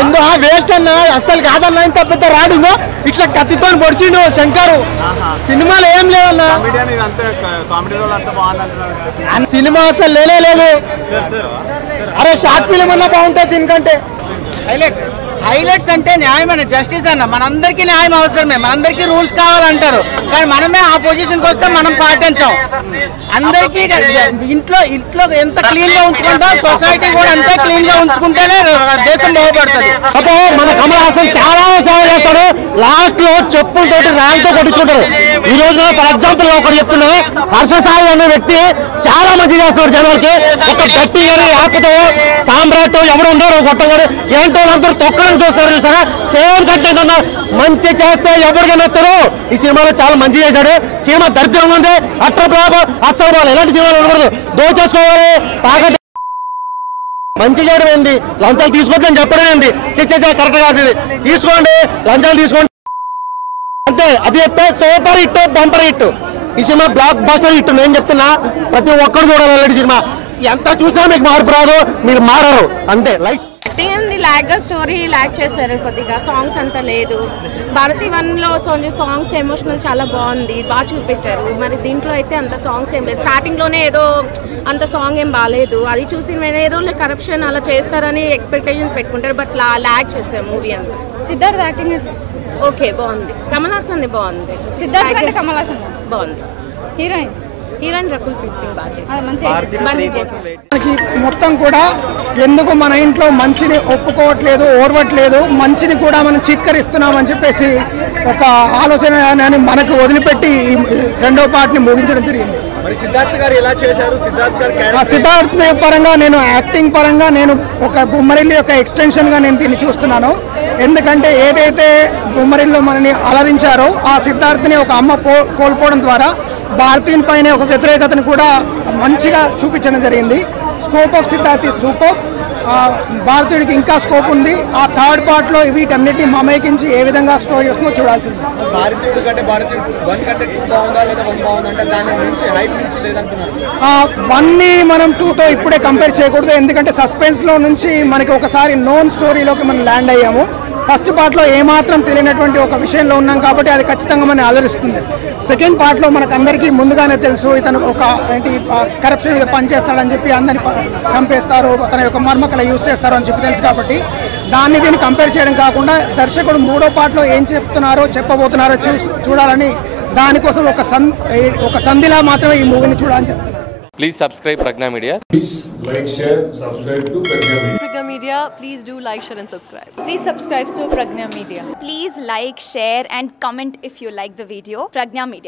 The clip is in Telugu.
ఎందు వేస్ట్ అన్న అస్సలు కాదన్న. ఇంత పెద్ద రాడింగో ఇట్లా కత్తితో పొడిచిండు శంకరు. సినిమాలో ఏం లేదన్న, సినిమా అసలు లేదు. అరే షార్ట్ ఫిలిం అన్నా బాగుంటుంది దీనికంటే. హైలైట్స్ అంటే న్యాయమైన జస్టిస్ అన్న. మనందరికీ న్యాయం అవసరమే, మనందరికీ రూల్స్ కావాలంటారు, కానీ మనమే ఆ పొజిషన్కి వస్తే మనం పాటించాం. అందరికీ ఇంట్లో ఎంత క్లీన్ గా ఉంచుకుంటా సొసైటీ కూడా అంతే క్లీన్ గా ఉంచుకుంటేనే దేశం బాగుపడుతుంది. మన కమల్ హాసన్ చాలా సేవ చేస్తాడు. లాస్ట్ లో చెప్పులతోటి ర్యాంక్ కొట్టించుకుంటారు. ఈ రోజు ఫర్ ఎగ్జాంపుల్ ఒకటి చెప్తున్నా, హర్ష సాయి అనే వ్యక్తి చాలా మంచి చేస్తున్నాడు జనాలకి. ఒక గట్టి గారి ఆపుతో సామ్రాట్ ఎవరు ఉండరు కొట్టగారు ఏంటో అందరూ తొక్కడం చూస్తారు చూసారా. సేమ్ కంటెంట్ అన్న, మంచి చేస్తే ఎవరికి నచ్చరు. ఈ సినిమాలో చాలా మంచి చేశాడు. సినిమా దరిద్రంగా ఉంది, అట్టర్ ఫ్లాప్, అస్సలు బాగా ఎలాంటి సినిమాలు ఉండకూడదు. దోచేసుకోవాలి, తాగ మంచి చేయడం ఏంది, లంచాలు తీసుకోవద్దని చెప్పడం ఏంది, కరెక్ట్ కాదు. ఇది తీసుకోండి, లంచాలు తీసుకోండి అంతే. అది చెప్తే సూపర్ హిట్, బంపర్ హిట్. ఈ సినిమా బ్లాక్ బస్టర్ హిట్. నేను చెప్తున్నా, ప్రతి ఒక్కరు చూడాలి అలాంటి సినిమా. ఎంత చూసినా మీకు మార్పు రాదు, మీరు మారరు అంతే. లైఫ్ లాగ్ స్టోరీ లాగ్ చేశారు కొద్దిగా, సాంగ్స్ అంతా లేదు. భారతి 1లో సాంగ్స్ ఎమోషనల్ చాలా బాగుంది, బాగా చూపించారు. మరి దీంట్లో అయితే అంత సాంగ్స్ ఏం లేదు. స్టార్టింగ్లోనే ఏదో అంత సాంగ్ ఏం బాగాలేదు. అది చూసి నేను ఏదో కరప్షన్ అలా చేస్తారని ఎక్స్పెక్టేషన్స్ పెట్టుకుంటారు, బట్ లాగ్ చేశారు మూవీ అంతా. సిద్ధార్థ్ యాక్టింగ్ ఓకే బాగుంది. కమల్ హాసన్ బాగుంది. సిద్ధార్థ్ అంటే కమల్ హాసన్ బాగుంది. హీరోయిన్ రకుల్ ప్రీత్ సింగ్ బాగా చేశారు. మొత్తం కూడా ఎందుకు మన ఇంట్లో మంచిని ఒప్పుకోవట్లేదు, ఓర్వట్లేదు, మంచిని కూడా మనం చీత్కరిస్తున్నామని చెప్పేసి ఒక ఆలోచన మనకు వదిలిపెట్టి రెండో పార్ట్ని ముగించడం జరిగింది. సిద్ధార్థ్ పరంగా నేను యాక్టింగ్ పరంగా నేను ఒక బొమ్మరిల్లు యొక్క ఎక్స్టెన్షన్ గా నేను దీన్ని చూస్తున్నాను. ఎందుకంటే ఏదైతే బొమ్మరిల్లో మనని అలరించారో ఆ సిద్ధార్థ్ని ఒక అమ్మ కోల్పోవడం ద్వారా భారతీయుని పైన ఒక వ్యతిరేకతను కూడా మంచిగా చూపించడం జరిగింది. Scope of Siddharth super. భారతీయుడికి ఇంకా స్కోప్ ఉంది. ఆ థర్డ్ పార్ట్ లో వీటన్నిటిని మమేకించి ఏ విధంగా స్టోరీ వస్తుందో చూడాల్సింది. వన్ ని మనం 2తో ఇప్పుడే కంపేర్ చేయకూడదు. ఎందుకంటే సస్పెన్స్ లో నుంచి మనకి ఒకసారి నోన్ స్టోరీలోకి మనం ల్యాండ్ అయ్యాము. ఫస్ట్ పార్ట్లో ఏమాత్రం తెలియనటువంటి ఒక విషయంలో ఉన్నాం కాబట్టి అది ఖచ్చితంగా మనం అలరిస్తుంది. సెకండ్ పార్ట్లో మనకు అందరికీ ముందుగానే తెలుసు ఇతను ఒక కరప్షన్ మీద పనిచేస్తాడని చెప్పి అందరిని చంపేస్తారు, అతని యొక్క మర్మకళ యూజ్ చేస్తారు అని చెప్పి తెలుసు. కాబట్టి దీన్ని కంపేర్ చేయడం కాకుండా దర్శకుడు 3వ పార్ట్లో ఏం చెప్తున్నారో చెప్పబోతున్నారో చూడాలని, దానికోసం ఒక సంధిలా మాత్రమే ఈ మూవీని చూడాలని చెప్తున్నారు. Please subscribe Pragna Media. Please like, share, subscribe to Pragna Media. Pragna Media, please do like, share and subscribe. Please subscribe to Pragna Media. Please like, share and comment if you like the video. Pragna Media.